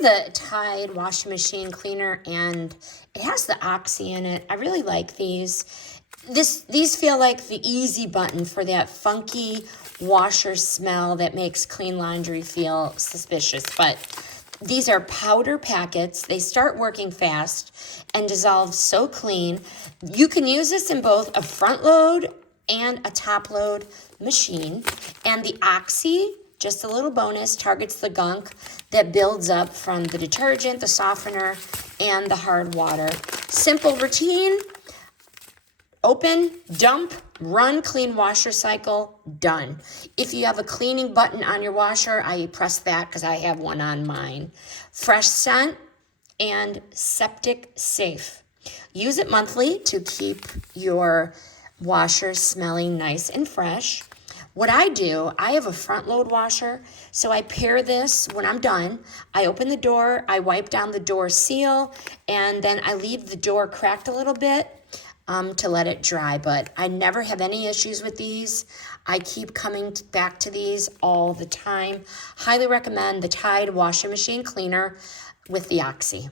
have the Tide washing machine cleaner, and it has the Oxy in it. I really like these. These feel like the easy button for that funky washer smell that makes clean laundry feel suspicious. But these are powder packets. They start working fast and dissolve so clean. You can use this in both a front load and a top load machine. And the Oxy, just a little bonus, targets the gunk that builds up from the detergent, the softener, and the hard water. Simple routine: open, dump, run clean washer cycle, done. If you have a cleaning button on your washer, I press that because I have one on mine. Fresh scent and septic safe. Use it monthly to keep your washer smelling nice and fresh. What I do, I have a front load washer, so I pair this when I'm done. I open the door, I wipe down the door seal, and then I leave the door cracked a little bit to let it dry. But I never have any issues with these. I keep coming back to these all the time. Highly recommend the Tide washing machine cleaner with the Oxy.